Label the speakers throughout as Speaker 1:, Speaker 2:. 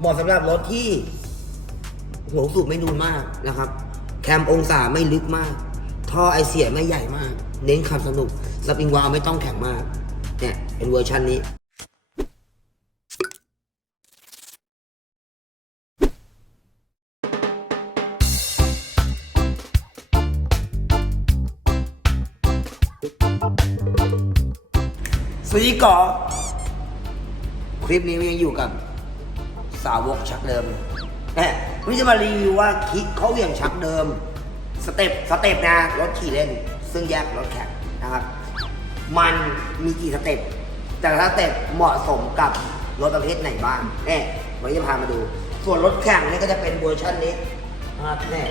Speaker 1: เหมาะสำหรับรถที่หัวสูบไม่นูนมากนะครับ แคมองศาไม่ลึกมาก ท่อไอเสียไม่ใหญ่มาก เน้นขับสนุกสปริงวาล์วไม่ต้องแข็งมาก เนี่ย เป็นเวอร์ชันนี้ สวัสดีก่อคลิปนี้ยังอยู่กับ สาวกชักเดิมแหมวันนี้จะมารีวิวว่าคิกเขาเหวี่ยงชักเดิม สเต็ปสเต็ปนะรถขี่เล่น ซึ่งแยกรถแข่งนะครับ มันมีกี่สเต็ปแต่ละสเต็ปเหมาะสมกับรถประเภทไหนบ้างแน่วันนี้จะพามาดู ส่วนรถแข่งนี่ก็จะเป็นเวอร์ชันนี้นะครับแน่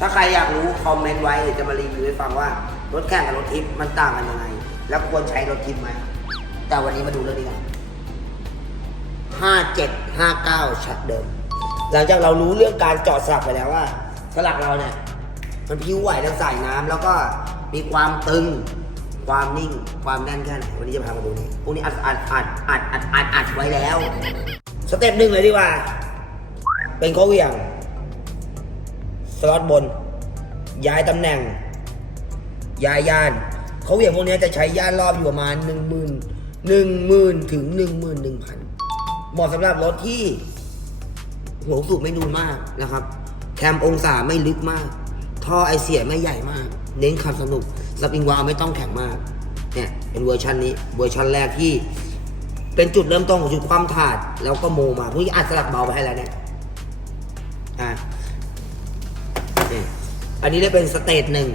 Speaker 1: ถ้าใครอยากรู้คอมเมนต์ไว้เดี๋ยวจะมารีวิวให้ฟังว่า รถแข่งกับรถทิปมันต่างกันยังไง แล้วควรใช้รถทิปไหมแต่วันนี้มาดูเรื่องนี้กัน ห้าเจ็ดห้าเก้าชัดเดิม หลังจากเรารู้เรื่องการเจาะสลักไปแล้วว่า สลักเราเนี่ย มันพิ้วไหวทั้งสายน้ำแล้วก็มีความตึงความนิ่งความแน่นแค่ไหนวันนี้จะพามาดูนี่พวกนี้อัดอัดอัดอัดอัดอัดอัดไว้แล้ว สเต็ปหนึ่งเลยดีกว่า เป็นข้อเหวี่ยงสล็อตบน ย้ายตำแหน่ง ย้ายย่านเขาเหวี่ยงพวกนี้จะใช้ย่านรอบอยู่ประมาณหนึ่งหมื่นหนึ่งหมื่นถึงหนึ่งหมื่นหนึ่งพัน เหมาะสำหรับรถที่หัวสูบไม่นูนมากนะครับ แคมองศาไม่ลึกมาก ท่อไอเสียไม่ใหญ่มาก เน้นขับสนุกสปริงวาลไม่ต้องแข็งมาก เนี่ยเป็นเวอร์ชันนี้ เวอร์ชันแรกที่ เป็นจุดเริ่มต้นของจุดความถาด แล้วก็โมมาพวกนี้อัดสลักเบาไปให้แล้วเนี่ย อะนี่อันนี้ได้เป็นสเตจหนึ่ง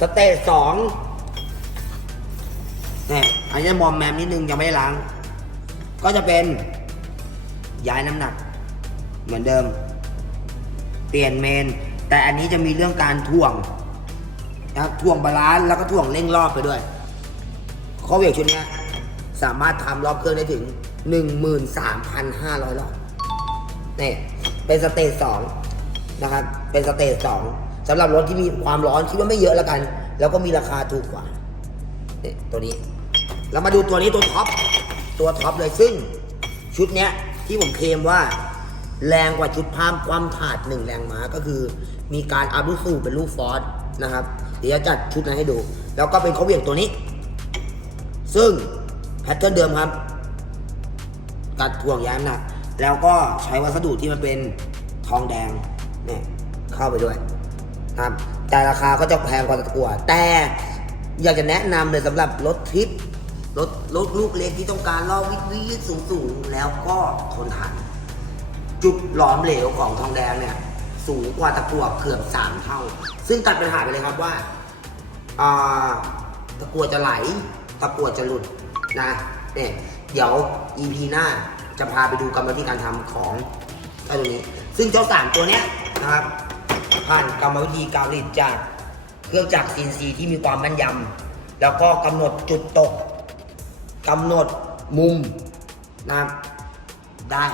Speaker 1: สเตจสองเนี่ยอันนี้มอมแมมนิดนึงยังไม่ได้ล้าง ก็จะเป็น ย้ายน้ำหนัก เหมือนเดิม เปลี่ยนเมน แต่อันนี้จะมีเรื่องการถ่วงนะครับถ่วงบาลานซ์แล้วก็ถ่วงเร่งรอบไปด้วยข้อเวกชุดนี้สามารถทำรอบเครื่องได้ถึง 13,500 รอบนี่เป็นสเตจสองนะครับ เป็นสเตจสองสำหรับรถที่มีความร้อนคิดว่าไม่เยอะแล้วกัน แล้วก็มีราคาถูกกว่านี่ตัวนี้ เรามาดูตัวนี้ตัวท็อป ตัวท็อปเลยซึ่งชุดเนี้ย ที่ผมเคลมว่า แรงกว่าชุดพามความถาดหนึ่งแรงม้าก็คือ มีการอัพลูกสูบเป็นลูกฟอสนะครับ เดี๋ยวจะจัดชุดนั้นให้ดู แล้วก็เป็นเขาเหวี่ยงตัวนี้ ซึ่งแพทเทิร์นเดิมครับกัดถ่วงย้ายน้ำหนัก แล้วก็ใช้วัสดุที่มันเป็นทองแดงเนี่ยเข้าไปด้วยนะครับแต่ราคาก็จะแพงกว่าตะกั่วแต่อยากจะแนะนำเลยสำหรับรถทริป รถรถลูกเล็กที่ต้องการล่อวิทวิสูงสูงแล้วก็ทนทานจุดหลอมเหลวของทองแดงเนี่ย สูงกว่าตะกั่วเกือบสามเท่า ซึ่งตัดปัญหาไปเลยครับว่าตะกรัวจะไหล ตะกรัวจะหลุดนะเนี่ยเดี๋ยว EP หน้าจะพาไปดูกรรมวิธีการทำของเจ้าตัวนี้ ซึ่งเจ้าสามตัวเนี้ยนะครับผ่านกรรมวิธีการผลิตจากเครื่องจักร CNC ที่มีความแม่นยำแล้วก็กำหนดจุดตก กำหนดมุมนะครับได้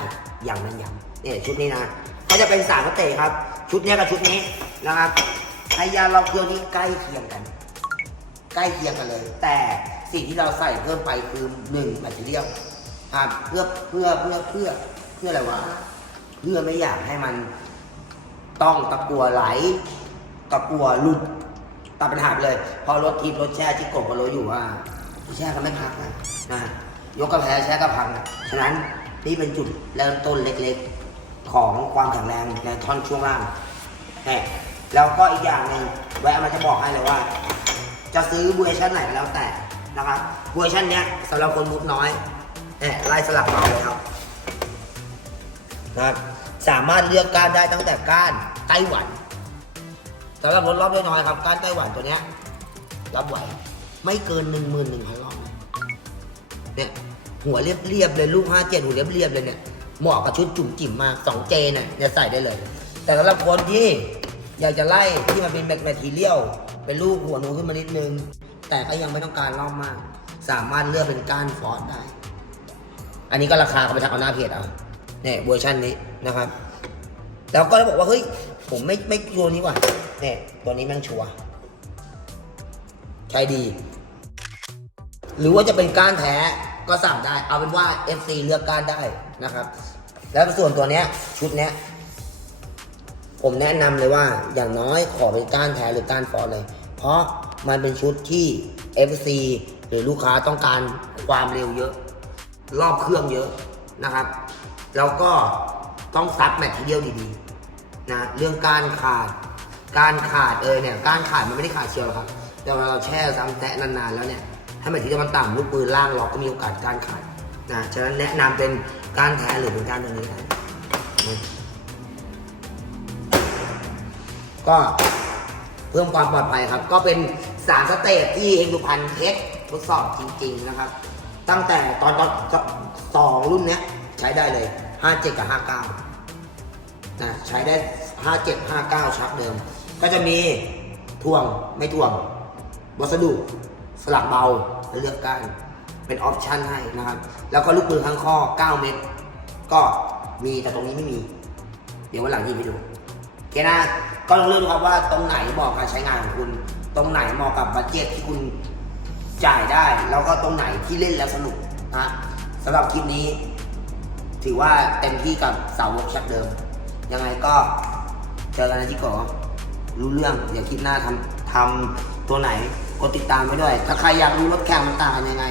Speaker 1: อย่างแม่นยำเนี่ยชุดนี้นะก็จะเป็นสามสเตจครับ ชุดนี้กับชุดนี้นะครับให้ยาเราเครื่องที่ใกล้เคียงกัน ใกล้เคียงกันเลย แต่สิ่งที่เราใส่เพิ่มไปคือหนึ่งแมทเทียลครับเพื่อเพื่อเพื่อเพื่อเพื่ออะไรวะเพื่อไม่อยากให้มันต้องตะกัวไหล ตะกัวหลุดตัดปัญหาไปเลย พอรถทิพย์รถแช่ที่กบก็รู้อยู่ว่า แช่ก็ไม่พักนะนะยกกระแพ้แช่ก็พังนะฉะนั้นนี่เป็นจุดเริ่มต้นเล็กๆ ของความแข็งแรงในท่อนช่วงล่างแหมแล้วก็อีกอย่างหนึ่งแวะมาจะบอกให้เลยว่า จะซื้อเวอร์ชันไหนแล้วแต่นะครับเวอร์ชันเนี้ยสำหรับคนมุกน้อยเอ่ไล่สลับเบาเลยครับนะครับสามารถเลือกก้านได้ตั้งแต่ก้านไต้หวันสำหรับรถรอบน้อยๆครับก้านไต้หวันตัวเนี้ยรับไหว ไม่เกินหนึ่งหมื่นหนึ่งพันรอบเนี่ยหัวเรียบๆเลยลูกห้าเจ็ดหัวเรียบๆเลยเนี่ยเหมาะกับชุดจุ่มจิ๋มมากสองเจเนี่ยจะใส่ได้เลย แต่สำหรับคนที่อยากจะไล่ที่มันเป็นแมททีเรียลเป็นลูกหัวหนูขึ้นมานิดนึง แต่ก็ยังไม่ต้องการรอบมาก สามารถเลือกเป็นก้านฟอสได้ อันนี้ก็ราคาก็ไปทางเอาหน้าเพจเอาเนี่ยเวอร์ชันนี้นะครับ แล้วก็บอกว่าเฮ้ยผมไม่ไม่ชัวร์นี้ว่ะเนี่ยตัวนี้แม่งชัวร์ใช้ดี หรือว่าจะเป็นก้านแท้ก็สั่งได้ เอาเป็นว่า FC เลือกก้านได้นะครับ แล้วส่วนตัวเนี้ยชุดเนี้ยผมแนะนำเลยว่าอย่างน้อยขอเป็นก้านแท้หรือก้านฟอสเลย เพราะมันเป็นชุดที่ FC หรือลูกค้าต้องการความเร็วเยอะ รอบเครื่องเยอะนะครับ แล้วก็ต้องซับแมททีเดียวดีๆนะเรื่องการขาดการขาดเอยเนี่ยการขาดมันไม่ได้ขาดเชียวหรอกครับแต่เวเราแช่ซ้ำแตะนานๆแล้วเนี่ย ถ้าแมททีเดียวมันต่ำลูกปืนล่างล็อกก็มีโอกาสการขาดนะฉะนั้นแนะนำเป็นการแท้หรือเป็นการตัวนี้นะก็เพิ่มความปลอดภัยครับ ก็เป็นสามสเตจที่เฮงสุพรรณเทสทดสอบจริง ๆนะครับ ตั้งแต่ตอนตอนสองรุ่นเนี้ยใช้ได้เลย 57 กับ 59นะใช้ได้ 57 59 ชักเดิม ก็จะมี ท่วงไม่ท่วง วัสดุ สลักเบาเลือกกันเป็นออปชันให้นะครับ แล้วก็ลูกปืนข้างข้อ 9 เม็ดก็มีแต่ตรงนี้ไม่มี เดี๋ยววันหลังที่ไปดูโอเคนะ ก็ลองเลือกดูครับว่าตรงไหนเหมาะกับใช้งานของคุณ ตรงไหนเหมาะกับบัตเจ็ตที่คุณจ่ายได้ แล้วก็ตรงไหนที่เล่นแล้วสนุกนะสำหรับคลิปนี้ ถือว่าเต็มที่กับสาวกชักเดิม ยังไงก็เจอกันนะที่ก่อรู้เรื่อง เดี๋ยวคลิปหน้าทำทำตัวไหน กดติดตามไว้ด้วย ถ้าใครอยากรู้รถแข่งมันต่างกันยังไง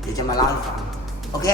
Speaker 1: เดี๋ยวจะมาเล่าให้ฟัง โอเค